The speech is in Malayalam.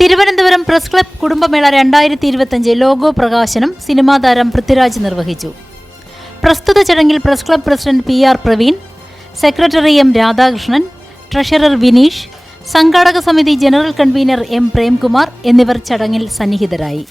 തിരുവനന്തപുരം പ്രസ് ക്ലബ് കുടുംബമേള 2025 ലോഗോ പ്രകാശനം സിനിമാ താരം പൃഥ്വിരാജ് നിർവഹിച്ചു. പ്രസ്തുത ചടങ്ങിൽ press club president PR Praveen, secretary M Radhakrishnan, treasurer Vineesh, സംഘാടക സമിതി ജനറൽ കൺവീനർ M പ്രേംകുമാർ എന്നിവർ ചടങ്ങിൽ സന്നിഹിതരായി.